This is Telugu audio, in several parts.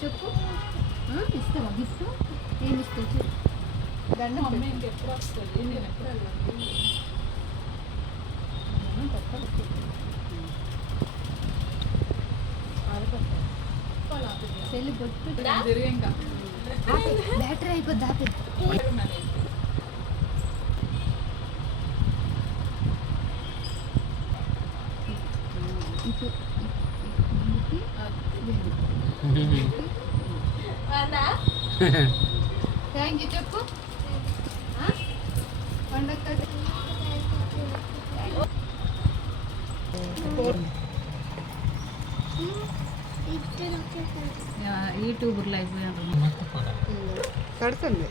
చెప్పు. ఇస్తావా? గిఫ్ట్? ఏమి ఇస్తావు? చెప్పు. దండం పెట్టు. ఇంకెప్పుడు వస్తుంది? నేను ఎప్పుడు చెల్లి బొట్టు బ్యాటరీ అయిపోద్ది ఆపే. ముందుకి థ్యాంక్ యూ చెప్పు. ఆ? పండగ కదా. యూట్యూబర్లో అయిపోయారు కడుతుంది.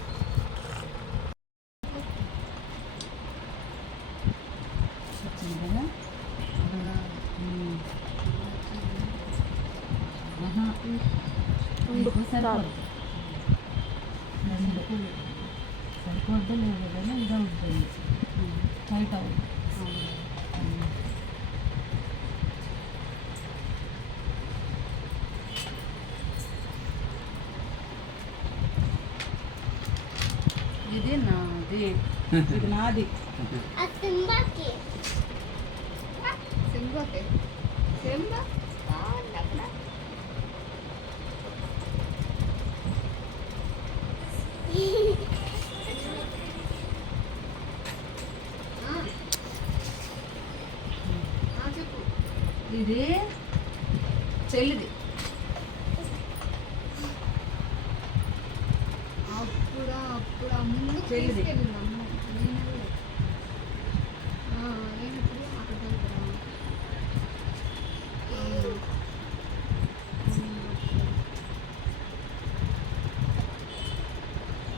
సరిపోదు. సరిపోద్దా లేదు కానీ ఇది అవుతుంది టైట్ అవుతుంది ఇది నాది. ఇది నాది. సింబాకే? సింబా బాగుంది అక్కడ ఆ. ఆ, చెప్పు ఇది చెల్లిది అప్పుడు అప్పుడు అమ్మ చెల్లిది. తీసుకెళ్ళింది అమ్మ నేను కూడా. ఆ, నేను ఇప్పుడు అక్కడ దగ్గర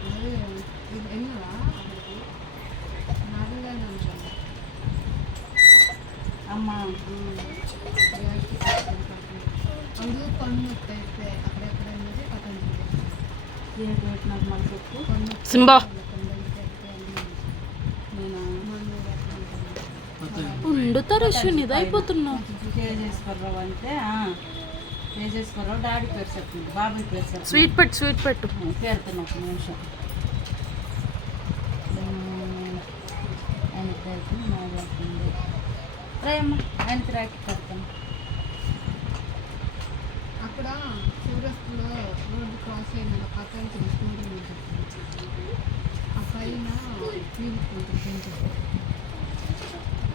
అదే ఇది వెళ్ళినవా అక్కడికి నాలుగుగానే ఉంటాను అమ్మ అందుకు పన్ను అయితే అక్కడెక్కడ ఉన్నది పతంజలి ఏ పెట్టినాక మళ్ళీ చెప్పు పన్ను సింబా. అశ్విని ఇది అయిపోతున్నావు డాడీ పేరు చెప్తుంది బాబాయ్ పేరు చెప్తుంది. స్వీట్ పెట్టు స్వీట్ పెట్టు పేరుతున్నా ఒక నిమిషం. ఆయన పేరుతుంది మాట్లాడుతుంది ప్రేమ ఆయన రాకి పెడతాను అక్కడ సూరత్లో రోడ్డు క్రాస్ అయిన ఉంటుంది ఆ పైన.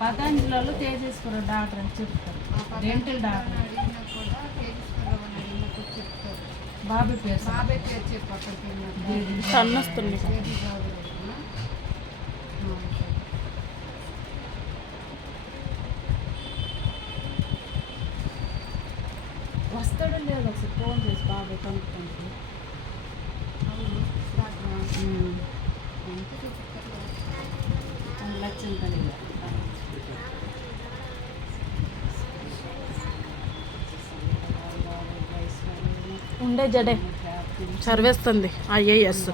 పతంజలిలో తేజేశ్వరరావు డాక్టర్ అని చెప్తారు. Dental doctor. అడిగినా కూడా అని కూడా చెప్తారు. బాబాయ్ పేరు చెప్పు. బాబాయ్ పేరు చెప్పు అక్కడికి సన్నొస్తుంది బేబీ బాబు రోజున. ఆ, సరే. వస్తాడో లేదో ఒకసారి ఫోన్ చేసి బాబాయ్ కనుక్కుంటుంది అవును డాక్టరా? అంతే చెప్తారు లక్ష్యం కలిగి ఉండే జడే. చదివేస్తుంది ఐఏఎస్.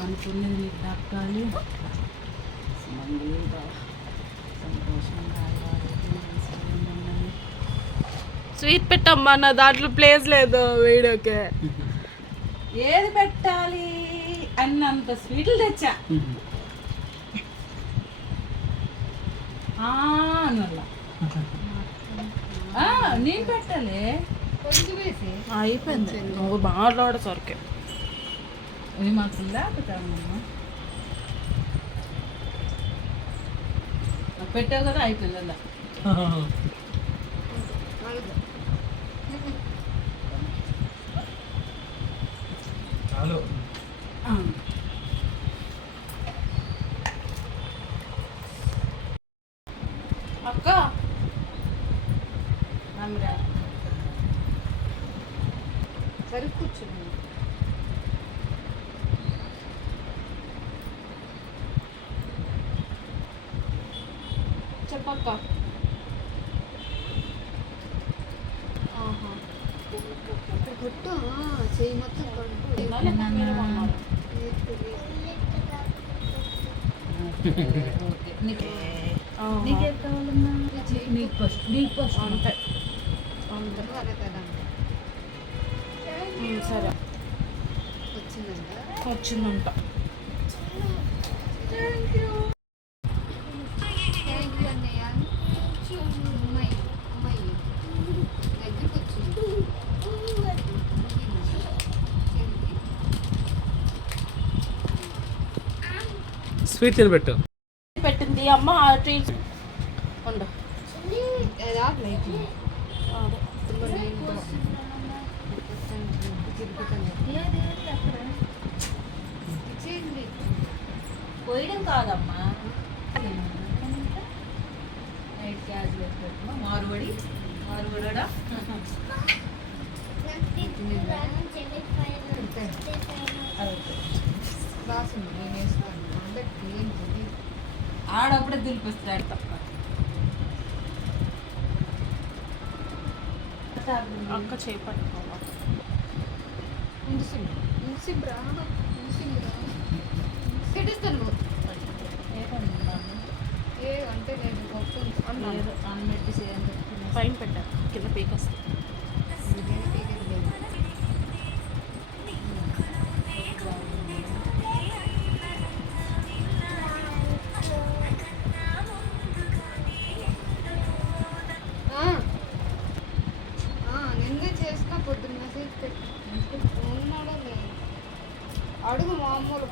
స్వీట్ పెట్టమ్మా నా దాంట్లో ప్లేస్ లేదు వీడియోకి. ఏది పెట్టాలి అన్నంత స్వీట్లు తెచ్చా? ఆ, అనల్లా. ఆ, నేను పెట్టాలి. అయిపోయింది నువ్వు మాట్లాడేసరికి ఇవి మాత్రం లేకపోతామమ్మా పెట్టావు కదా అయిపోయింది అలా సరి కూర్చుని చెప్పక్క. ఆ, చెయ్యి మొత్తం. నీకు. నీకేం కావాలమ్మా? నీకు ఫస్ట్ నీకు ఫస్ట్. అంతే. బాగుంది వచ్చింది చెల్లి. స్వీట్ తినబెట్టు. పెట్టింది. అమ్మ ట్రీట్స్ ఉండు. పోయడం కాదమ్మా. నైట్ క్యాజ్ పెట్టుకుంటున్నా మారుబడి మారుబడా ఆడప్పుడే దులిపిస్తాడు తప్ప. అక్క చేపట్టుకోవాలి పైన పెట్టారు. కింద పీక్ వస్తుంది.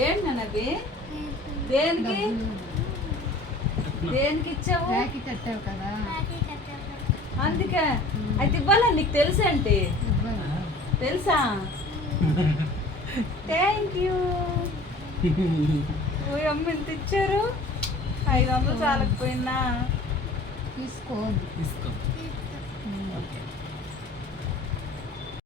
ఏంటి అన్నది దేనికి? దేనికి ఇచ్చావు? రాకి కట్టావు కదా. అందుకే. అయితే ఇవ్వాలా? నీకు ఇవ్వాలి. తెలుసా? థ్యాంక్ యూ ఓ అమ్మ ఎంత ఇచ్చారు? ఐదు వందలు చాలకపోయినా. తీసుకో. తీసుకో.